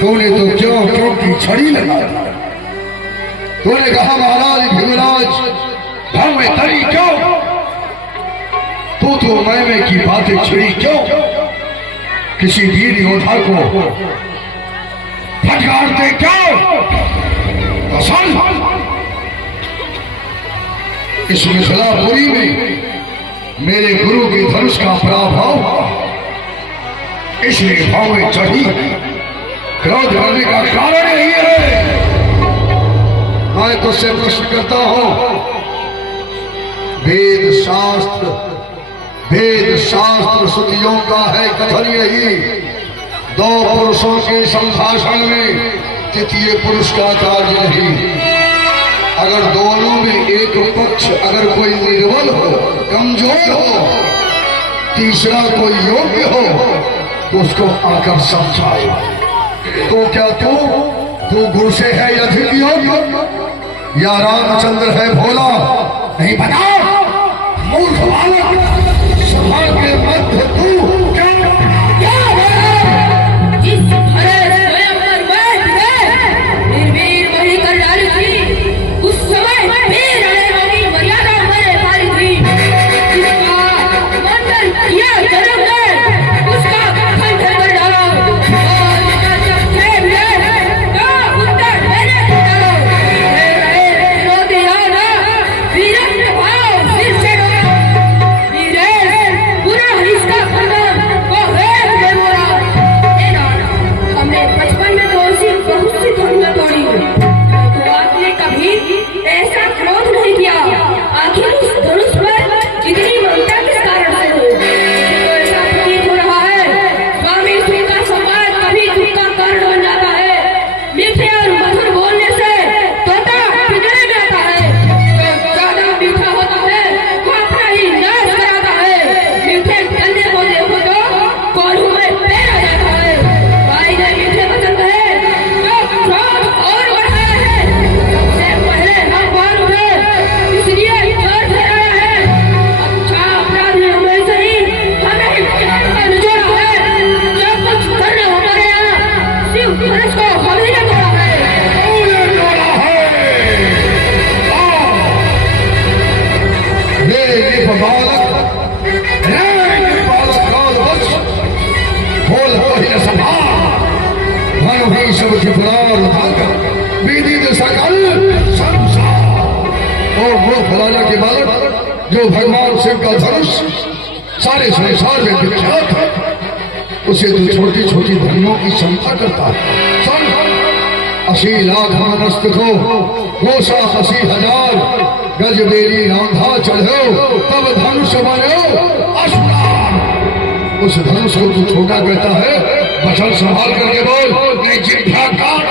तूने तो क्यों क्यों की छड़ी लगा दी। तूने कहा महाराज भीमराज घर में तरी क्यों, तू तो मैं की बातें छिड़ी क्यों, किसी वीर योद्धा को फटकारते क्यों। तो सुन, इस मिथिलापुरी में मेरे गुरु के धनुष का पराभव, इसलिए भाव में चढ़ी क्रोध करने का कारण यही है। मैं तुझसे प्रश्न करता हूं, वेद शास्त्र श्रुतियों का है कथन यही, दो पुरुषों के संभाषण में तृतीय पुरुष का कार्य नहीं। अगर दोनों में एक पक्ष अगर कोई निर्बल हो, कमजोर हो, तीसरा कोई योग्य हो, तो उसको आकर समझाए। तो क्या तू गुरु से है या अधिक योग्य, या रामचंद्र है भोला? नहीं बता मूर्ख बालक, सभा के मध्य तू फलाना के बालक जो भगवान शिव का धनुष सारे संसार में विख्यात है, उसे तो छोटी छोटी धनियों की क्षमता करता है। सुन, 80 लाख मस्त को कोसा 80,000 गज बेरी रांधा चढ़ो, तब धनुष बनो असुरार। उस धनुष को तू छोटा कहता है, वचन संभाल करके बोल, नहीं जिभा काट।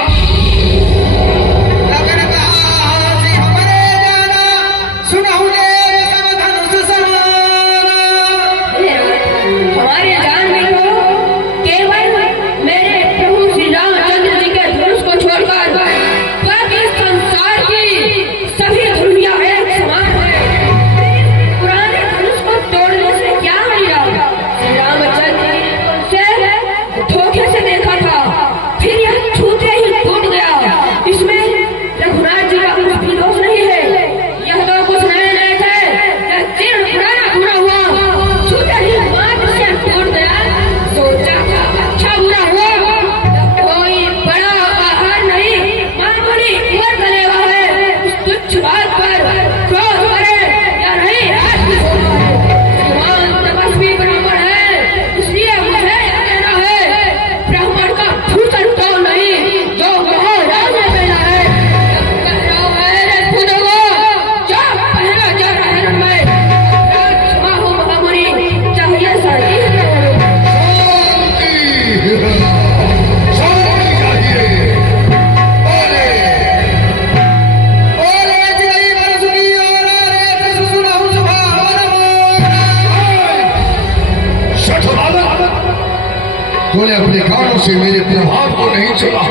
तूने अपने कानों से मेरे प्रभाव को नहीं सुना,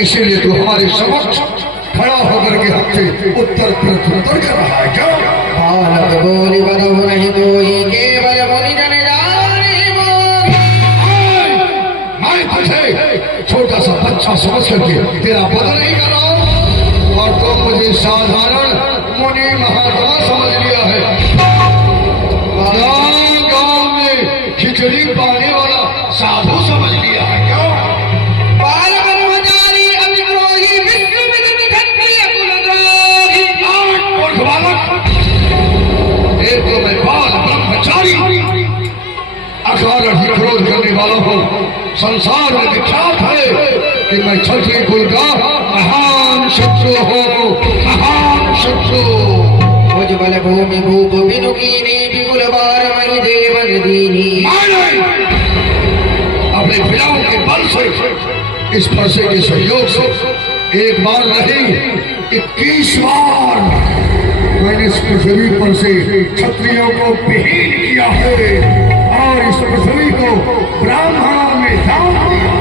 इसीलिए तू हमारे समक्ष खड़ा होकर के हमसे उत्तर प्रत्युत्तर कर रहा है। क्या बालक बोली बनो नहीं तो ही केवल बोली जने जाने मैं तुझे छोटे अच्छा समझ करके तेरा बदल नहीं कर रहा हूं और तुम मुझे साधारण मुनि महात्मा समझ लिया है। गांव में खिचड़ी पाने वाला साधु समझ लिया है क्या? बाल ब्रह्मचारी अविद्रोही विश्वविदित क्षत्रिय कुलद्रोही मूर्ख बालक, एक तो मैं बाल ब्रह्मचारी अकारण ही क्रोध करने वाला हूँ। संसार में विख्यात है कि मैं क्षत्रिय कुल का महान शत्रु हूँ, महान शत्रु। उज्ज्वल भूमि भूप विनुकीनी विपुल बार मणि देवन दीनी। अपने पिलाओं के बल से, इस फरसे के सहयोग से एक बार नहीं 21 बार मैंने इस पृथ्वी पर से क्षत्रियों को विहीन किया है और इस पृथ्वी को ब्राह्मणों में दान दिया।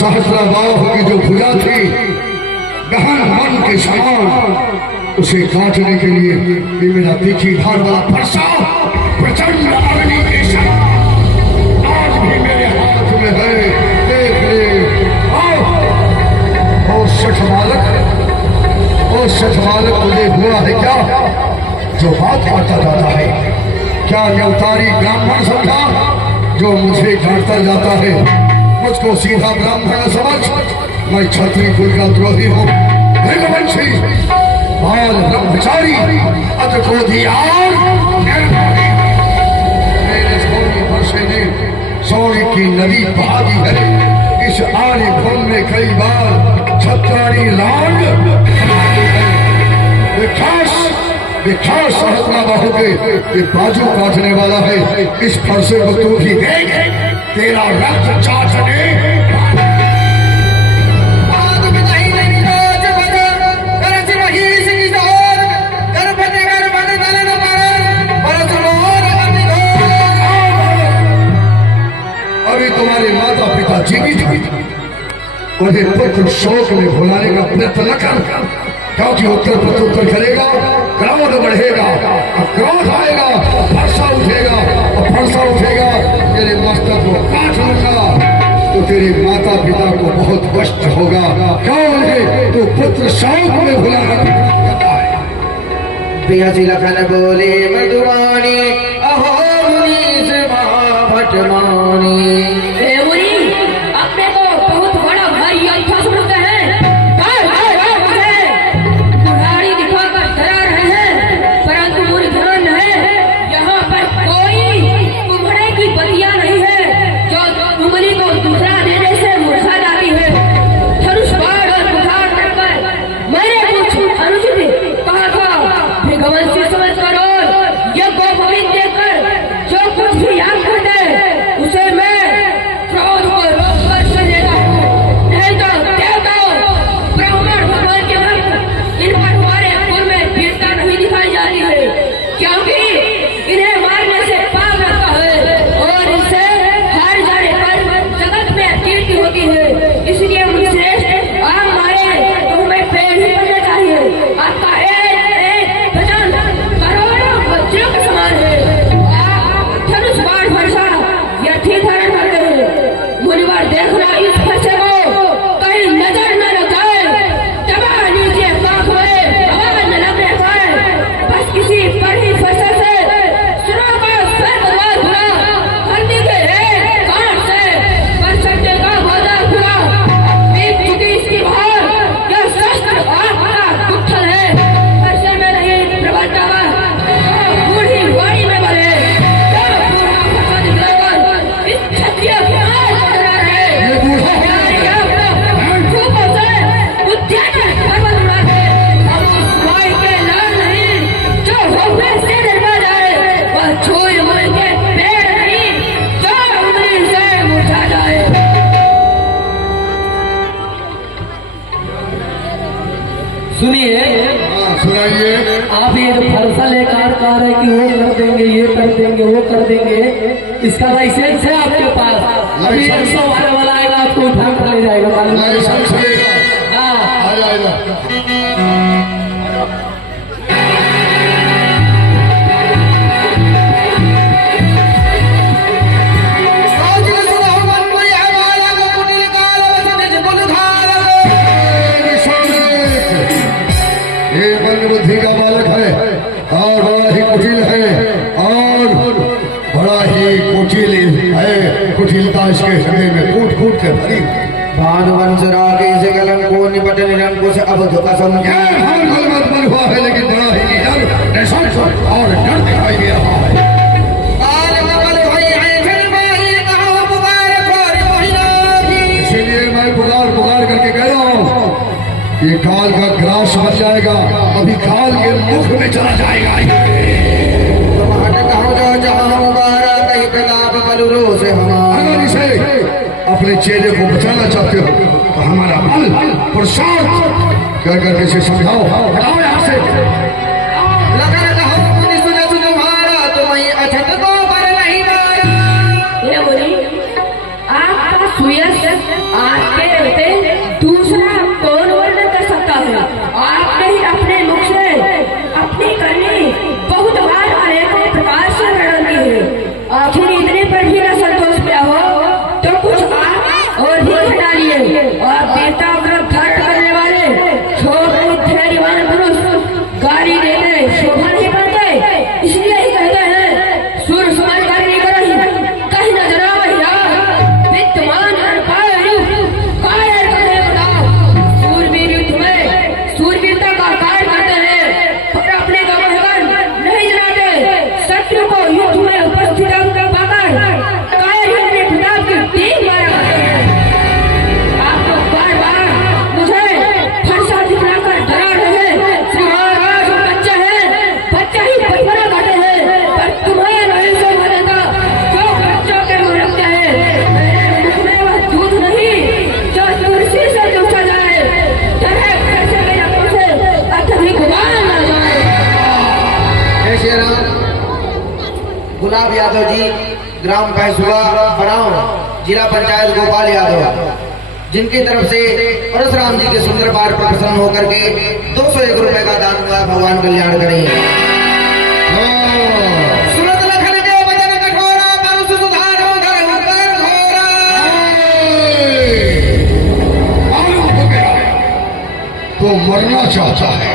सहस्राबाहु की जो भुजा थी गहन मन के समान, उसे काटने के लिए ये मेरा तीखी धार वाला फरसा प्रचंड अग्नि के समान आज भी मेरे हाथ में है। देख ले। ओ शठ बालक, तुझे हुआ है क्या जो बात आता जाता है? क्या न्यौतारी ब्राह्मण समझा जो मुझे काटता जाता है? मुझको सीधा ब्राह्मण समझ, मैं क्षत्रिय कुल का द्रोही हूँ। रघुवंशी बाल ब्रह्मचारी अत क्रोधी और मेरे सोनी वर्षे ने सोने की नदी बहा दी है। इस आर्य भूमि में कई बार छत्राणी लांग विख्यात सहस्राबाहु के बाजू काटने वाला है। इस फरसे को तू भी देख, तेरा रक्त चाटने। अभी तुम्हारे माता पिता जीवित उन्हें पुत्र शोक में भुलाने का प्रयत्न न कर, क्योंकि उत्तर प्रत्युत्तर करेगा, क्रोध बढ़ेगा, क्रोध आएगा, फरसा उठेगा और फरसा उठेगा तेरे मस्तक को काट लूंगा तो तेरे माता पिता को बहुत कष्ट होगा। कौन है तो पुत्र शोक में भुलाना करता है। बेहसी लखन बोले मधुवानी अहो मुनि से भटमानी। अपने को बहुत बड़ा भारी अल्फा समझते हैं, बुढ़ाड़ी दिखाकर डरा रहे हैं, परंतु मूर्धन है। यहाँ पर कोई कुम्हड़े की बतिया नहीं है जो उंगली को दूसरा देने से मुरझा जाती है। धनुष बाण और बुखार करकर मैंने कुछ अनुचित कहा था, भृगुवंशी समझ कर और यह गोपविंद देखकर जो कुछ भी याद कर दे उसे मैं क्रोध को रोक कर चल देता हूँ। नहीं तो देवताओं ब्राह्मण भगवान के भक्त इन पर हमारे कुल में वीरता नहीं दिखाई जाती है, क्योंकि इन्हें मारने से पाप लगता है और इनसे हार जाने पर जगत में कीर्ति होती है। इसलिए मुझश्रेष्ठ आप मारे तो हमें पेड़ ही करना चाहिए। आपका एक वचन करोड़ों वज्रों के समान है। आप धनुष बाण वर्षा यथी धारण करते हैं। मुनिवर देखना इस फरसे को कहीं नजर न लग जाए, दबा लीजिए पाख में हवा न लगने पाए। बस किसी बड़ी फसल से सुरों का स्वर्गवाद हुआ, हल्दी के एक कांट से पर सत्य का वादा हुआ। बीत चुकी इसकी भार, यह शस्त्र आपका गुत्थल है। फरसे में नहीं प्रबलता बूढ़ी वाणी में बने इस क्षत्रिय सुनिए, सुनाइए। आप ये जो फरसा लेकर कह रहे कि वो कर देंगे, ये कर देंगे, वो कर देंगे, इसका लाइसेंस है आपके पास? अभी 100 वाला आएगा, आपको उठा कर ले जाएगा। लाइसेंस हाँ, आ जाएगा। कुटिलता इसके हृदय में कूट कूट के भरी। भानुवंश राकेश कलंको निपट निरंकुश अवध असंख्य। बल हुआ है लेकिन बड़ा ही निडर, निशंस और डर दिखाई दे रहा है। इसीलिए मैं पुकार पुकार करके कह रहा हूँ ये काल का ग्रास बन जाएगा, अभी काल के मुख में चला जाएगा। अगर इसे अपने चेहरे को बचाना चाहते हो तो हमारा बल प्रसाद क्या करके इसे समझाओ, हटाओ यहाँ से। ये बोली आपका सुयश आपके रहते दूसरा कौन वर्णन कर सकता है। आपने ही अपने मुख से अपनी करनी बहुत बार अनेकों प्रकार से वर्णन की है। आखिर इतने पर भी न संतोष किया हो तो कुछ आप और भी हटा लिए। और देवता व्रत घाट करने वाले छोटे धैर्यवान पुरुष गाली देते शोभा नहीं करते, इसलिए ही कहते हैं सूर्य समझदारी नहीं कर रही कहीं न जरा विद्यमान कायर करे बताओ। सूरवीर युद्ध में सूरवीरता का कार्य करते हैं पर अपने का भगवान नहीं जनाते। शत्रु को युद्ध में उपस्थित पाकर कायर ही अपने प्रताप की तीन मारा करते हैं। आप तो बार बार मुझे फरसा दिखलाकर डरा रहे हैं। श्री महाराज बच्चे हैं, बच्चा ही बचपना काटे हैं, पर तुम्हें नहीं से बनेगा जो बच्चों के मुंह रखते हैं। मेरे मुख में वह दूध नहीं जो तुलसी से दूषा जाए, तरह कैसे मेरे मुंह से अत्यधिक गुमान न जाए। जय श्री राम। गुलाब यादव जी, ग्राम भैंसुआ बड़ाव, जिला पंचायत गोपाल यादव, जिनकी तरफ से परशुराम जी के सुंदर पाठ पर प्रसन्न होकर के 201 रुपए का दान हुआ। भगवान कल्याण करें। सुनत लखन के वचन कठोरा, परशु सुधारो धर्म कर घोरा। तो मरना चाहता है,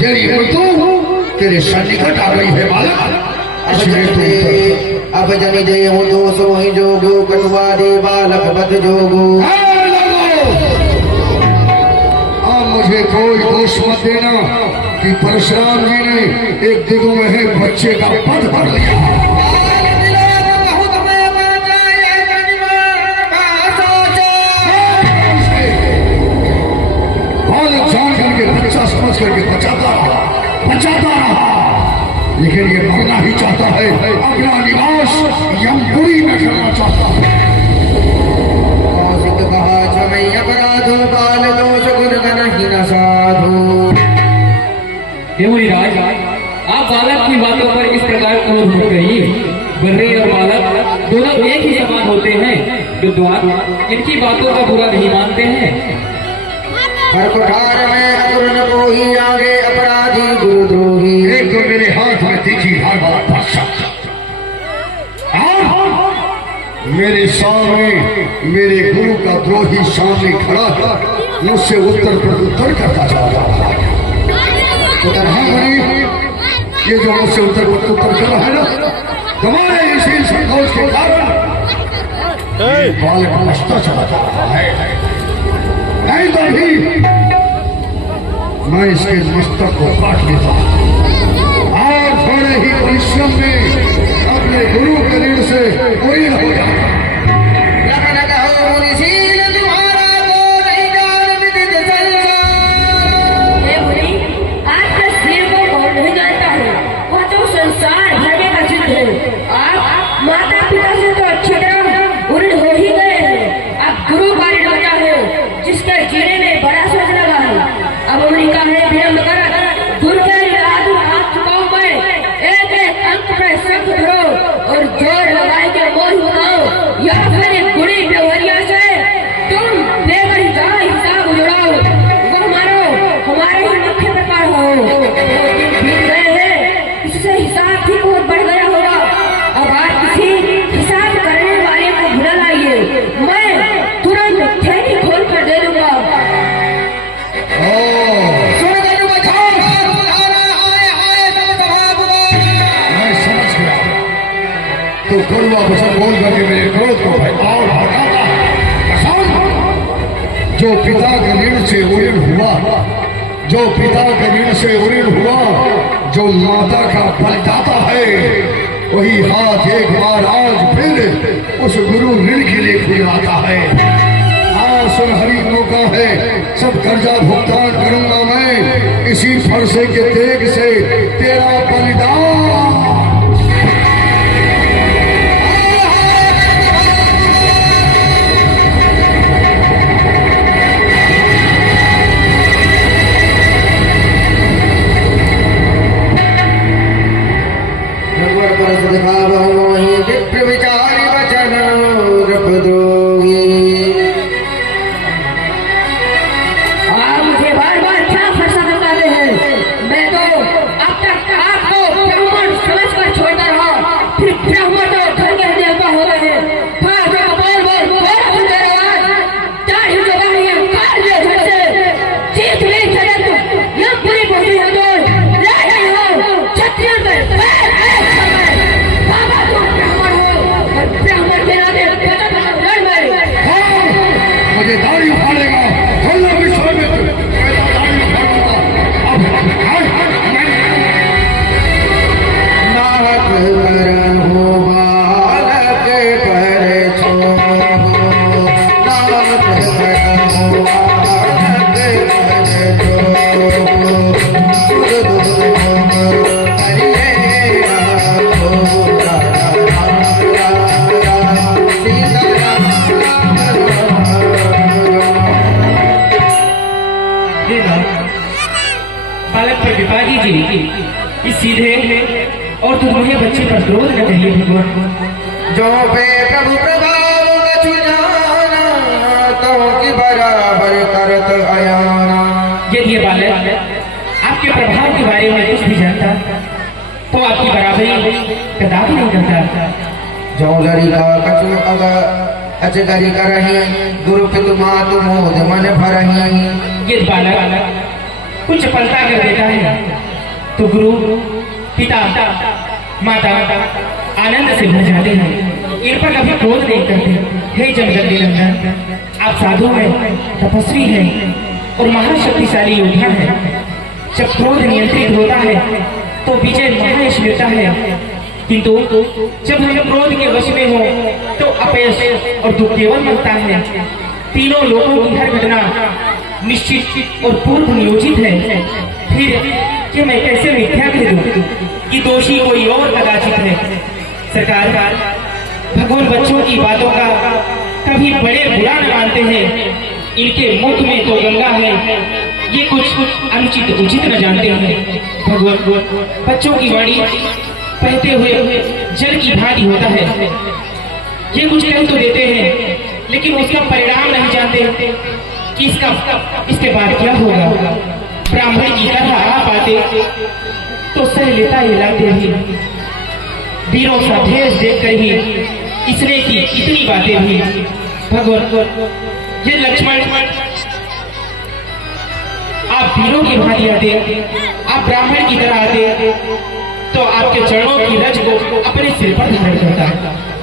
तेरी मृत्यु तेरे सन्निकट आ रही है बालक, इसलिए तू उतर। अब जनि जय हूँ दोष वही जोगो, कटुआ दे बालक बद जोगो। अब मुझे कोई दोष मत देना कि परशुराम जी ने एक दिगों में है बच्चे का पद भर लिया। बालक जान करके बच्चा समझ करके बचाता रहा, लेकिन ये मरना ही चाहता है, अपना निवास यमपुरी में करना चाहता है। अपराधो बाल दोष गुण नहीं न साधु। हे मुनिराज, आप बालक की बातों पर इस प्रकार क्रोध मत करिए। बर्रे और बालक दोनों एक ही समान होते हैं। विद्वान इनकी बातों का बुरा नहीं मानते हैं। हर कुठार में अतुरन को ही आगे अपराधी गुरुद्रोही। एक तो मेरे हाथ में तीखी धार वाला पासा, मेरे सामने मेरे गुरु का द्रोही सामने खड़ा है, मुझसे उत्तर प्रत्युत्तर करता जा रहा है। ये जो मुझसे उत्तर प्रत्युत्तर कर रहा है ना, तुम्हारे इसी संकोच के कारण बालक नष्टा चला जा रहा है। नहीं तो भी मैं इसके मस्तक को काट लेता और बड़े ही परिश्रम में अपने गुरु के ऋण से पूरी हो जाता। हे मुनि, आपके सिर को कौन नहीं जानता है, वह तो संसार भरने का चिन्ह है। आप माता पिता से तो अच्छी तरह उर्ण हो ही गए हैं, अब गुरु बारी बचा है जिसके जीने में बड़ा सोच लगा है। अब उन्हीं का है विलंब कर गुरु के निराधु हाथ चुकाऊं मैं, एक एक अंक पे शंख धरो और जोर लगाए के मोह बनाओ। जो पिता के ऋण से उऋण हुआ, जो पिता के ऋण से उऋण हुआ, जो माता का बलिदाता है, वही हाथ एक बार आज फिर उस गुरु ऋण के लिए खुलवाता है। आज सुनहरी मौका है, सब कर्जा भुगतान करूंगा मैं, इसी फरसे के तेग से तेरा बलिदान। दिव्य विचारी वचन द्रोही। आप मुझे बार बार क्या फरसा बताते हैं? मैं तो अब तक आपको ब्राह्मण समझकर छोड़ता रहा, फिर ब्राह्मण तो घर के देवता होते हैं। मुझे दाढ़ी उखाड़ेगा, हल्ला विश्व में दाढ़ी उखाड़ूंगा। नाहक करहु बालक पर छोड़ो, नाहक करहु बालक पर छोड़ो। बालक पर विपादी जी इस सीधे और दुर्मोहे बच्चे पर क्रोध न करिए भगवान। जो पे प्रभु प्रभाव कछु जाना, तो की बराबर करत अयाना। यदि ये बालक आपके प्रभाव के बारे में कुछ भी जानता तो आपकी बराबरी कदापि नहीं करता। जो लड़िका कछु अजगरी करही, गुरु पितु मातु मोद मन भरही। ये बालक कुछ चपलता कर देता है तो गुरु पिता माता आनंद से भर जाते हैं, इन पर कभी क्रोध नहीं करते। हे जमदग्नि नंदन, आप साधु हैं, तपस्वी हैं और महाशक्तिशाली योद्धा हैं। जब क्रोध नियंत्रित होता है तो विजय महायश मिलता है, किंतु जब हम क्रोध के वश में हो तो अपयश और दुख केवल मिलता है। तीनों लोगों की हर घटना निश्चित और पूर्व नियोजित है। फिर कि मैं कैसे मिथ्या कह दूं कि दोषी कोई और कदाचित है। सरकार भगवान बच्चों की बातों का कभी बड़े बुरा न मानते हैं। इनके मुख में तो गंगा है, ये कुछ अनुचित उचित न जानते हैं। भगवान बच्चों की वाणी बहते हुए जल की भांति होता है। ये कुछ कह तो देते हैं लेकिन उसका परिणाम नहीं जानते कि इसके बाद क्या होगा। ब्राह्मण की तरह आप आते तो सह लेता हिलाते ही, वीरों सा भेष देखकर ही इसने की इतनी बातें भी। भगवान ये लक्ष्मण आप वीरों की भांति आते, आप ब्राह्मण की तरह आते तो आपके चरणों की रज को अपने सिर पर धारण करता।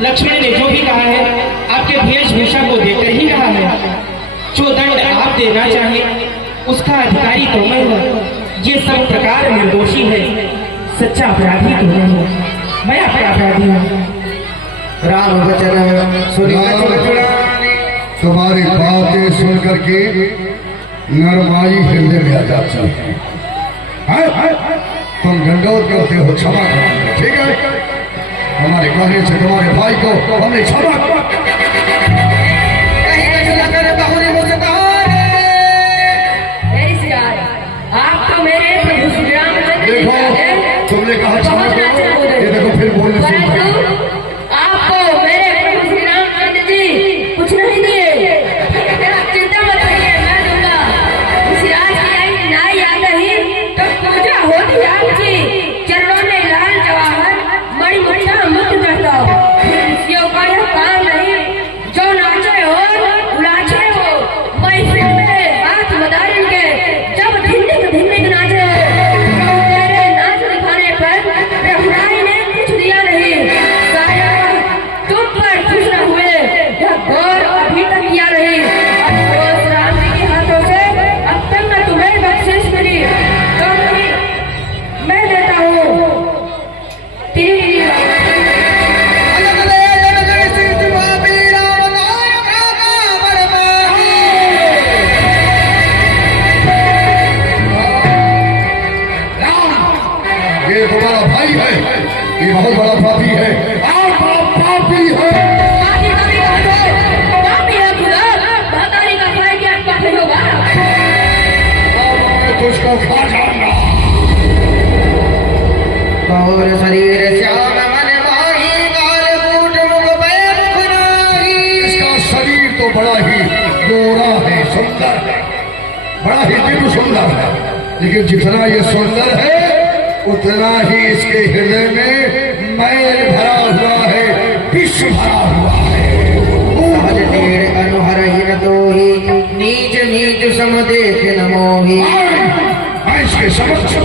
लक्ष्मण ने जो भी कहा है आपके वेशभूषा को देखकर ही कहा है। जो दंड आप देना चाहें उसका अधिकारी तो मैं हूँ। ये सब प्रकार निर्दोषी है, सच्चा अपराधी तो मैं हूँ, मैं आपका अपराधी हूँ। राम वचन सुनिए, तुम्हारी बातें सुन करके नरमाई हृदय में आ जाती है। तुम दंडोत करते हो, क्षमा करो, ठीक है। हमारे कहने से तुम्हारे भाई को हमने क्षमा आप तो मेरे प्रभु श्री रामचंद्र जी देखो, तुमने कहा क्षमा करो, ये देखो फिर बोलने से आपको मेरे प्रभु श्री रामचंद्र जी कुछ नहीं दिए। चिंता मत करिए, मैं दूंगा। इस राज की नाई आते ही तो पूजा होती आपकी, चरणों में लाल जवाहर मणिमुट्ठा मुक्त करता। का यह काम नहीं जो ना ये बहुत बड़ा पापी है, आप पापी है। पापी कभी कहते पापी है खुदा, महतारी का खाए क्या पापी होगा। मैं तुझको खा जाऊंगा। और शरीर श्याम मन माही, काल कूट मुख पैर खुनाही। इसका शरीर तो बड़ा ही गोरा है, सुंदर है, बड़ा ही दिव्य सुंदर है, लेकिन जितना ये सुंदर है उतना ही इसके हृदय में मैल भरा हुआ है, विष भरा हुआ है। सहज टेढ़ अनुहर ही तो ही, नीच नीच सम देख न मोही। मैं इसके समक्ष